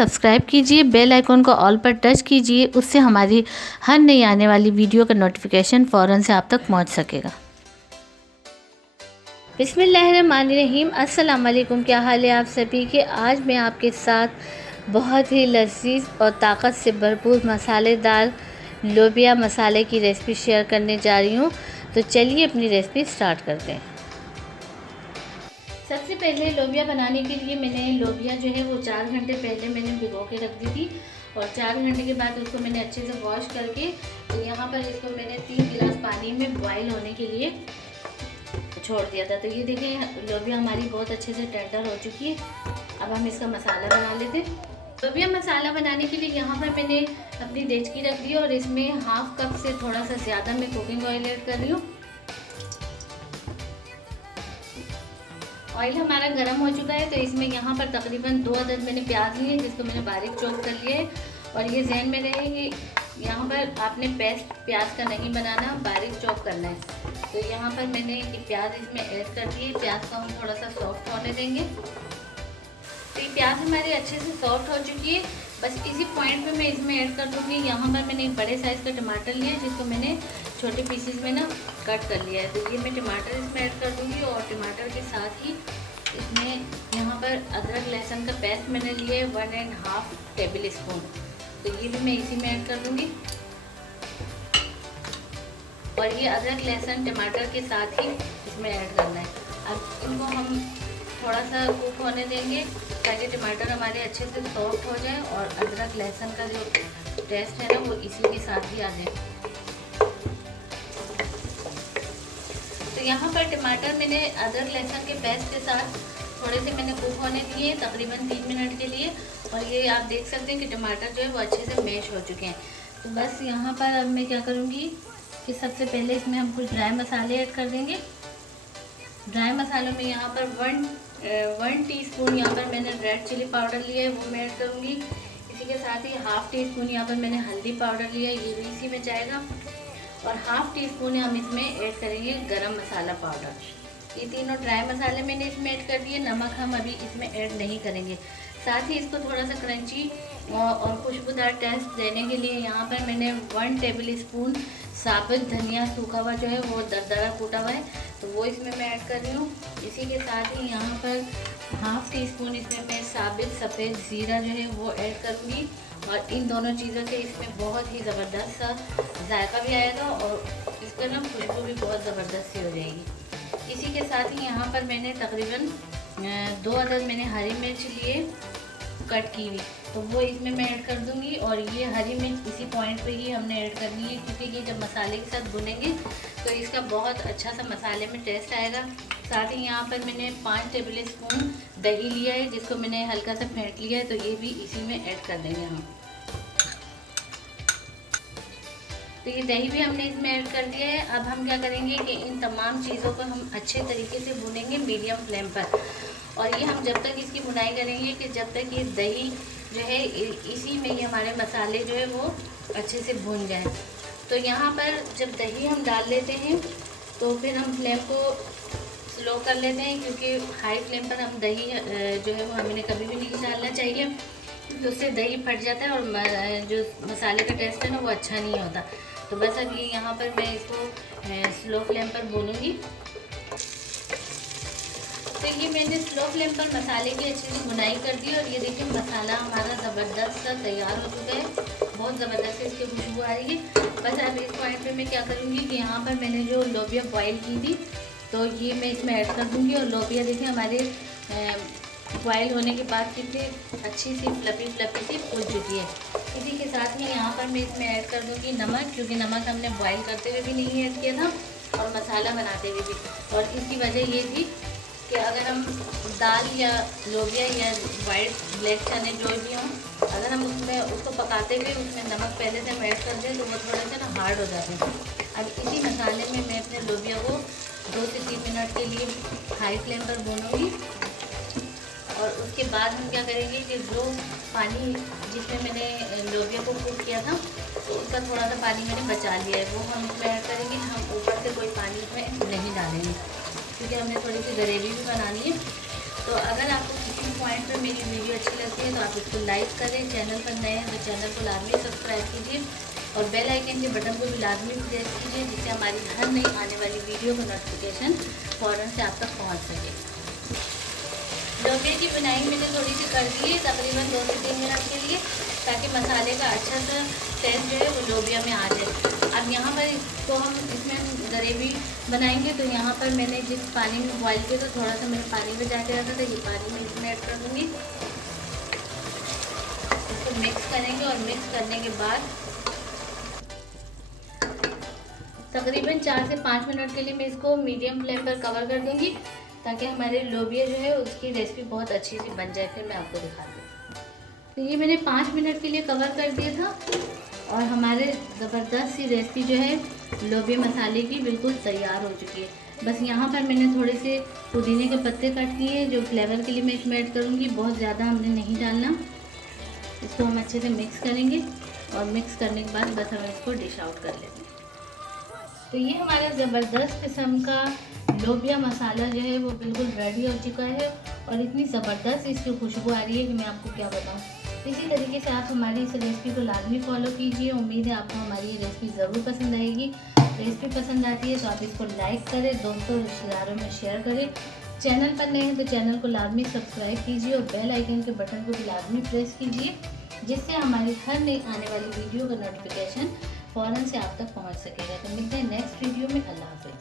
Subscribe कीजिए, bell icon को all पर टच कीजिए, उससे हमारी हर नई आने वाली वीडियो का नोटिफिकेशन फ़ौरन से आप तक पहुंच सकेगा। बिस्मिल्लाहिर्रहमानिर्रहीम, अस्सलाम वालेकुम। क्या हाल है आप सभी के। आज मैं आपके साथ बहुत ही लजीज और ताकत से भरपूर मसालेदार लोबिया मसाले की रेसिपी शेयर करने जा रही हूँ। तो चलिए अपनी रेसिपी स्टार्ट करते हैं। सबसे पहले लोबिया बनाने के लिए मैंने लोबिया जो है वो 4 घंटे पहले मैंने भिगो के रख दी थी और 4 घंटे के बाद उसको मैंने अच्छे से वॉश करके तो यहाँ पर इसको मैंने 3 गिलास पानी में बॉईल होने के लिए छोड़ दिया था। तो ये देखें लोबिया हमारी बहुत अच्छे से टेंडर हो चुकी है। अब हम इसका मसाला बना लेते हैं। लोबिया मसाला बनाने के लिए यहाँ पर मैंने अपनी डेचकी रख दी और इसमें हाफ कप से थोड़ा सा ज़्यादा मैं कुकिंग ऑयल ऐड कर रही हूँ। ऑयल हमारा गर्म हो चुका है तो इसमें यहाँ पर तकरीबन 2 अदद मैंने प्याज लिए जिसको मैंने बारीक चॉप कर लिया है। और ये जहन में रहे कि यहाँ पर आपने पेस्ट प्याज का नहीं बनाना, बारीक चॉप करना है। तो यहाँ पर मैंने ये प्याज इसमें ऐड कर दिए। प्याज को हम थोड़ा सा सॉफ्ट होने देंगे। तो ये प्याज हमारे अच्छे से सॉफ्ट हो चुकी है। बस इसी पॉइंट पे मैं इसमें ऐड कर दूँगी। यहाँ पर मैंने एक बड़े साइज़ का टमाटर लिया है जिसको मैंने छोटे पीसेस में ना कट कर लिया है। तो ये मैं टमाटर इसमें ऐड कर दूँगी और टमाटर के साथ ही इसमें यहाँ पर अदरक लहसुन का पेस्ट मैंने लिया है 1.5 टेबल स्पून। तो ये भी मैं इसी में ऐड कर दूँगी। और ये अदरक लहसुन टमाटर के साथ ही इसमें ऐड करना है। अब इनको हम थोड़ा सा कुक होने देंगे ताकि टमाटर हमारे अच्छे से सॉफ्ट हो जाए और अदरक लहसुन का जो टेस्ट है ना वो इसी के साथ ही आ जाए। तो यहाँ पर टमाटर मैंने अदरक लहसुन के पेस्ट के साथ थोड़े से मैंने कुक होने दिए तकरीबन 3 मिनट के लिए। और ये आप देख सकते हैं कि टमाटर जो है वो अच्छे से मैश हो चुके हैं। तो बस यहाँ पर अब मैं क्या करूँगी कि सबसे पहले इसमें हम कुछ ड्राई मसाले ऐड कर देंगे। ड्राई मसालों में यहाँ पर 1 टीस्पून यहाँ पर मैंने रेड चिली पाउडर लिया है, वो मैं ऐड करूँगी। इसी के साथ ही हाफ़ टी स्पून यहाँ पर मैंने हल्दी पाउडर लिया है, ये भी इसी में जाएगा। और हाफ़ टी स्पून हम इसमें ऐड करेंगे गरम मसाला पाउडर। ये तीनों ड्राई मसाले मैंने इसमें ऐड कर दिए। नमक हम अभी इसमें ऐड नहीं करेंगे। साथ ही इसको थोड़ा सा क्रंची और खुशबूदार टेस्ट देने के लिए यहाँ पर मैंने 1 टेबल स्पून साबुत धनिया सूखा हुआ जो है वो दरदरा कूटा हुआ है तो वो इसमें मैं ऐड कर रही हूँ। इसी के साथ ही यहाँ पर हाफ़ टी स्पून इसमें मैं साबित सफ़ेद ज़ीरा जो है वो ऐड करूँगी। और इन दोनों चीज़ों से इसमें बहुत ही ज़बरदस्त सा जायका भी आएगा और इसका ना खुशबू भी बहुत ज़बरदस्त सी हो जाएगी। इसी के साथ ही यहाँ पर मैंने तकरीबन 2 अदद मैंने हरी मिर्च लिए कट की हुई तो वो इसमें मैं ऐड कर दूंगी। और ये हरी मिर्च इसी पॉइंट पे ही हमने ऐड करनी है क्योंकि ये जब मसाले के साथ भुनेंगे तो इसका बहुत अच्छा सा मसाले में टेस्ट आएगा। साथ ही यहाँ पर मैंने 5 टेबल स्पून दही लिया है जिसको मैंने हल्का सा फेंट लिया है तो ये भी इसी में ऐड कर देंगे हम। तो ये दही भी हमने इसमें ऐड कर दिया है। अब हम क्या करेंगे कि इन तमाम चीज़ों को हम अच्छे तरीके से भुनेंगे मीडियम फ्लेम पर। और ये हम जब तक इसकी भुनाई करेंगे कि जब तक ये दही जो है इसी में ही हमारे मसाले जो है वो अच्छे से भुन जाए। तो यहाँ पर जब दही हम डाल लेते हैं तो फिर हम फ्लेम को स्लो कर लेते हैं क्योंकि हाई फ्लेम पर हम दही जो है वो हमें कभी भी नहीं डालना चाहिए क्योंकि उससे दही फट जाता है और जो मसाले का टेस्ट है ना वो अच्छा नहीं होता। तो बस अब ये यहाँ पर मैं इसको स्लो फ्लेम पर भूनूंगी। तो ये मैंने स्लो फ्लेम पर मसाले की अच्छे से भुनाई कर दी और ये देखिए मसाला हमारा ज़बरदस्त सा तैयार हो चुका है। बहुत ज़बरदस्त इसकी खुशबू आ रही है। बस अब इस पॉइंट पे मैं क्या करूँगी कि यहाँ पर मैंने जो लोबिया बॉईल की थी तो ये मैं इसमें ऐड कर दूँगी। और लोबिया देखिए हमारे बॉयल होने के बाद कितनी अच्छी सी फ्लफी सी फूल चुकी है। इसी के साथ ही यहाँ पर मैं इसमें ऐड कर दूँगी नमक, क्योंकि नमक हमने बॉयल करते हुए भी नहीं ऐड किया था और मसाला बनाते हुए भी। और इसकी वजह ये थी कि अगर हम दाल या लोबिया या वाइट ब्लैक चने जो भी हों अगर हम उसमें उसको पकाते हुए उसमें नमक पहले से हम ऐड कर दें तो वो थोड़े से ना हार्ड हो जाते हैं। अब इसी मसाले में मैं अपने लोबिया को 2 से 3 मिनट के लिए हाई फ्लेम पर भूनूंगी। और उसके बाद हम क्या करेंगे कि जो पानी जिसमें मैंने लोबिया को कुक किया था तो उसका थोड़ा सा पानी मैंने बचा लिया है वो हम इसमें ऐड करेंगे। हम ऊपर से कोई पानी इसमें नहीं डालेंगे क्योंकि हमने थोड़ी सी ग्रेवी भी बनानी है। तो अगर आपको किसी पॉइंट में मेरी वीडियो अच्छी लगती है तो आप इसको लाइक करें, चैनल पर नए हैं तो चैनल को लाजमी सब्सक्राइब कीजिए और बेल आइकन के बटन को भी लाजमी प्रेस कीजिए, जिससे हमारी हर नई आने वाली वीडियो का नोटिफिकेशन फ़ौरन से आप तक पहुंच सके। लोबिया की बुनाई मैंने थोड़ी सी कर दी है, तकरीबन 2 से 3 मिनट के लिए, ताकि मसाले का अच्छा सा टेस्ट जो है वो लोबिया में आ जाए। अब यहाँ पर इसको हम इसमें ग्रेवी बनाएंगे, तो यहाँ पर मैंने जिस पानी में बॉईल किया तो थोड़ा सा मैंने पानी में जाके रखा था, ये पानी में इसमें ऐड कर दूँगी। इसको मिक्स करेंगे और मिक्स करने के बाद तकरीबन 4 से 5 मिनट के लिए मैं इसको मीडियम फ्लेम पर कवर कर दूँगी, ताकि हमारे लोबिया जो है उसकी रेसिपी बहुत अच्छी सी बन जाए। फिर मैं आपको दिखा दूँ। तो ये मैंने 5 मिनट के लिए कवर कर दिया था और हमारे ज़बरदस्त सी रेसिपी जो है लोबिया मसाले की बिल्कुल तैयार हो चुकी है। बस यहाँ पर मैंने थोड़े से पुदीने के पत्ते काट किए जो फ्लेवर के लिए मैं इसमें ऐड करूँगी, बहुत ज़्यादा हमने नहीं डालना। इसको हम अच्छे से मिक्स करेंगे और मिक्स करने के बाद बस हम इसको डिश आउट कर लेंगे। तो ये हमारा ज़बरदस्त किस्म का लोबिया मसाला जो है वो बिल्कुल रेडी हो चुका है और इतनी ज़बरदस्त इसकी खुशबू आ रही है कि मैं आपको क्या बताऊँ। इसी तरीके से आप हमारी इस रेसिपी को लाजमी फॉलो कीजिए। उम्मीद है आपको हमारी ये रेसिपी ज़रूर पसंद आएगी। रेसिपी पसंद आती है तो आप इसको लाइक करें, दोस्तों रिश्तेदारों में शेयर करें। चैनल पर नए हैं तो चैनल को लाजमी सब्सक्राइब कीजिए और बेल आइकन के बटन को भी लाजमी प्रेस कीजिए, जिससे हमारी हर नई आने वाली वीडियो का नोटिफिकेशन फ़ौरन से आप तक पहुंच सकेगा। तो मिलते हैं नेक्स्ट वीडियो में। अल्लाह हाफ़िज़।